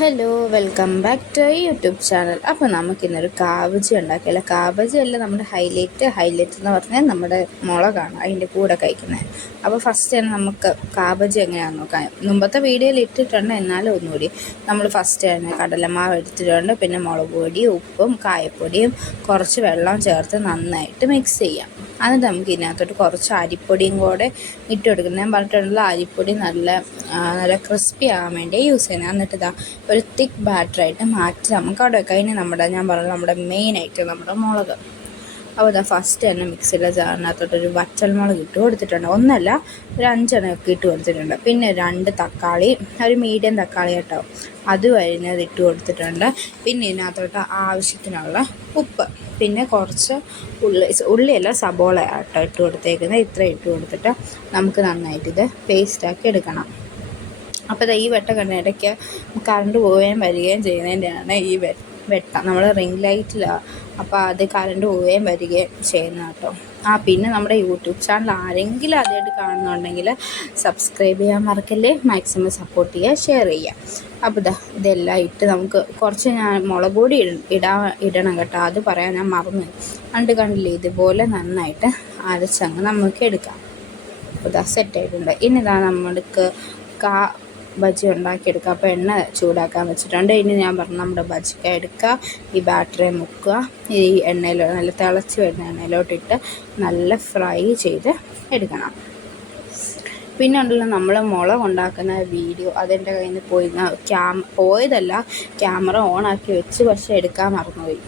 Hello, welcome back to YouTube channel. അപ്പോൾ നമുക്കിന്നൊരു കാബജി ഉണ്ടാക്കിയല്ല. കാബജി അല്ല നമ്മുടെ ഹൈലൈറ്റ് എന്ന് പറഞ്ഞാൽ നമ്മുടെ മുളകാണ് അതിൻ്റെ കൂടെ കഴിക്കുന്നത്. അപ്പോൾ ഫസ്റ്റ് തന്നെ നമുക്ക് കാബജി എങ്ങനെയാണെന്ന് നോക്കാം. മുമ്പത്തെ വീഡിയോയിൽ ഇട്ടിട്ടുണ്ട്, എന്നാലും ഒന്നുകൂടി നമ്മൾ ഫസ്റ്റ് തന്നെ കടലമാവ് എടുത്തിട്ടുണ്ട്. പിന്നെ മുളക് പൊടി, ഉപ്പും കായപ്പൊടിയും കുറച്ച് വെള്ളം ചേർത്ത് നന്നായിട്ട് മിക്സ് ചെയ്യാം. എന്നിട്ട് നമുക്ക് ഇതിനകത്തോട്ട് കുറച്ച് അരിപ്പൊടിയും കൂടെ ഇട്ട് കൊടുക്കുന്നത്. ഞാൻ പറഞ്ഞിട്ടുണ്ടല്ലോ, അരിപ്പൊടി നല്ല ക്രിസ്പി ആകാൻ വേണ്ടി യൂസ് ചെയ്യുന്നത്. എന്നിട്ട് ഇതാ ഒരു തിക്ക് ബാറ്ററായിട്ട് മാറ്റി നമുക്ക് അവിടെ വെക്കാം. ഇനി ഞാൻ പറഞ്ഞത് നമ്മുടെ മെയിനായിട്ട് നമ്മുടെ മുളക്. അപ്പോൾ ഇതാ ഫസ്റ്റ് തന്നെ മിക്സിയിലെ ജാറിനകത്തോട്ടൊരു വറ്റൽമുളക് ഇട്ട് കൊടുത്തിട്ടുണ്ട്. ഒന്നല്ല, ഒരു 5 ഒക്കെ ഇട്ട് കൊടുത്തിട്ടുണ്ട്. പിന്നെ 2 തക്കാളി, ഒരു മീഡിയം തക്കാളി കേട്ടോ, അത് അരിഞ്ഞത് ഇട്ട് കൊടുത്തിട്ടുണ്ട്. പിന്നെ ഇതിനകത്തോട്ട് ആവശ്യത്തിനുള്ള ഉപ്പ്, പിന്നെ കുറച്ച് ഉള്ളിയല്ല സബോള ആട്ടോ ഇട്ട് കൊടുത്തേക്കുന്നത്. ഇത്ര ഇട്ട് കൊടുത്തിട്ട് നമുക്ക് നന്നായിട്ട് ഇത് പേസ്റ്റാക്കി എടുക്കണം. അപ്പോൾ ഈ വെട്ടം ഇടയ്ക്ക് കറണ്ട് പോവുകയും വരികയും ചെയ്യുന്നതിൻ്റെയാണ് ഈ വെട്ടം. നമ്മൾ റിംഗ് ലൈറ്റിലാണ്, അപ്പോൾ അത് കറണ്ട് പോവുകയും വരികയും ചെയ്യുന്ന കേട്ടോ. പിന്നെ നമ്മുടെ യൂട്യൂബ് ചാനൽ ആരെങ്കിലും ആദ്യമായിട്ട് കാണുന്നുണ്ടെങ്കിൽ സബ്സ്ക്രൈബ് ചെയ്യാൻ മറക്കല്ലേ. മാക്സിമം സപ്പോർട്ട് ചെയ്യുക, ഷെയർ ചെയ്യുക. അപ്പോൾ ഇതെല്ലാം ഇട്ട് നമുക്ക് കുറച്ച് ഞാൻ മുളക് പൊടി ഇടണം കേട്ടോ, അത് പറയാൻ ഞാൻ മറന്നു. കണ്ടില്ലേ, ഇതുപോലെ നന്നായിട്ട് അരച്ചങ്ങ് നമുക്ക് എടുക്കാം. അപ്പോൾ സെറ്റായിട്ടുണ്ട്. ഇനി നമ്മൾക്ക് ബജി ഉണ്ടാക്കിയെടുക്കുക. അപ്പോൾ എണ്ണ ചൂടാക്കാൻ വെച്ചിട്ടുണ്ട്. ഇനി ഞാൻ പറഞ്ഞു നമ്മുടെ ബജിക്ക എടുക്കുക, ഈ ബാറ്ററി മുക്കുക, ഈ എണ്ണയിലോട്ട് നല്ല തിളച്ച് വരുന്ന എണ്ണയിലോട്ടിട്ട് നല്ല ഫ്രൈ ചെയ്ത് എടുക്കണം. പിന്നെ ഉണ്ടല്ലോ, നമ്മൾ മുളക് ഉണ്ടാക്കുന്ന വീഡിയോ അതെൻ്റെ കയ്യിൽ നിന്ന് പോയതല്ല, ക്യാമറ ഓണാക്കി വെച്ച് പക്ഷേ എടുക്കാൻ മറന്നുപോയി.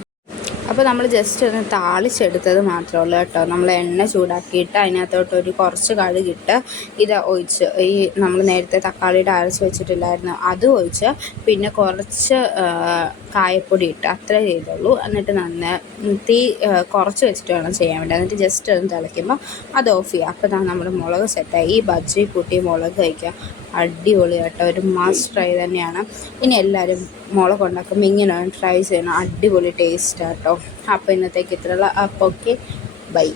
അപ്പോൾ നമ്മൾ ജസ്റ്റ് ഒന്ന് താളിച്ചെടുത്തത് മാത്രമേ ഉള്ളൂ കേട്ടോ. നമ്മൾ എണ്ണ ചൂടാക്കിയിട്ട് അതിനകത്തോട്ടൊരു കുറച്ച് കടുകിട്ട് ഇത് ഒഴിച്ച്, ഈ നമ്മൾ നേരത്തെ തക്കാളിയുടെ അരച്ച് വെച്ചിട്ടില്ലായിരുന്നു, അത് ഒഴിച്ച് പിന്നെ കുറച്ച് കായപ്പൊടി ഇട്ട് അത്രേ ചെയ്തുള്ളൂ. എന്നിട്ട് തീ കുറച്ച് വെച്ചിട്ട് വേണം ചെയ്യാൻ വേണ്ടി. എന്നിട്ട് ജസ്റ്റ് ഒന്ന് തിളയ്ക്കുമ്പോൾ അത് ഓഫ് ചെയ്യുക. അപ്പോൾ നമ്മുടെ മുളക് സെറ്റായി. ഈ ബജ്ജി കൂട്ടി മുളക് കഴിക്കുക, അടിപൊളി കേട്ടോ, ഒരു മസ്റ്റ് ട്രൈ തന്നെയാണ്. ഇനി എല്ലാവരും മുളക് ഉണ്ടാക്കുമ്പോൾ ഇങ്ങനെ ട്രൈ ചെയ്യണം, അടിപൊളി ടേസ്റ്റ് കേട്ടോ. അപ്പോൾ ഇന്നത്തേക്ക് ഇത്രയുള്ള. അപ്പോൾ ഓക്കെ, ബൈ.